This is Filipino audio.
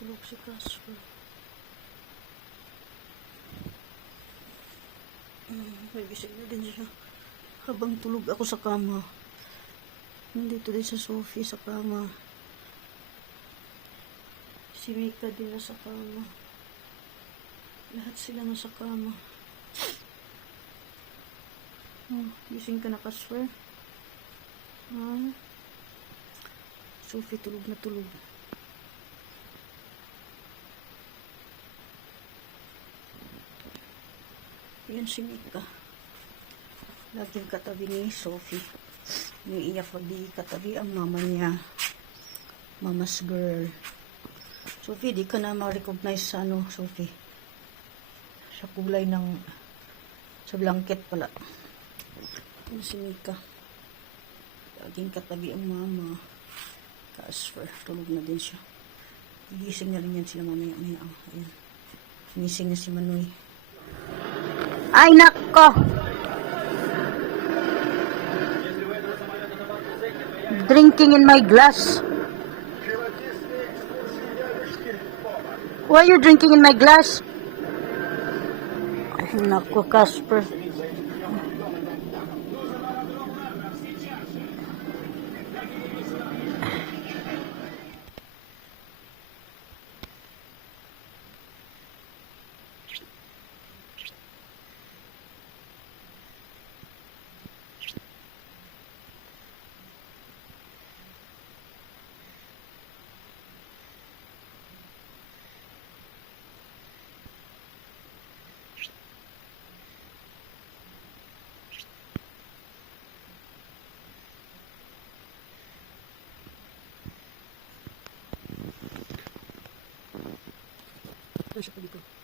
Tulog si Casper. Nagising na din siya. Habang tulog ako sa kama. Nandito din sa Sophie sa kama. Si Mika din nasa kama. Lahat sila nasa kama. Gising ka na, Casper? Sophie tulog na tulog. Yan si Mika. Laging katabi ni Sophie. Umiiyak pagdi katabi ang mama niya. Mama's girl. Sophie, di ka na ma-recognize sa ano, Sophie. Sa kulay ng sa blanket pala. Yan si Mika. Laging katabi ang mama. Casper, tulog na din siya. Gigising na rin yan sila mamaya. Ayan. Gising na si Manoy. Ay, nako! Drinking in my glass. Why are you drinking in my glass? Ay, nako, Casper. Ito siya dito.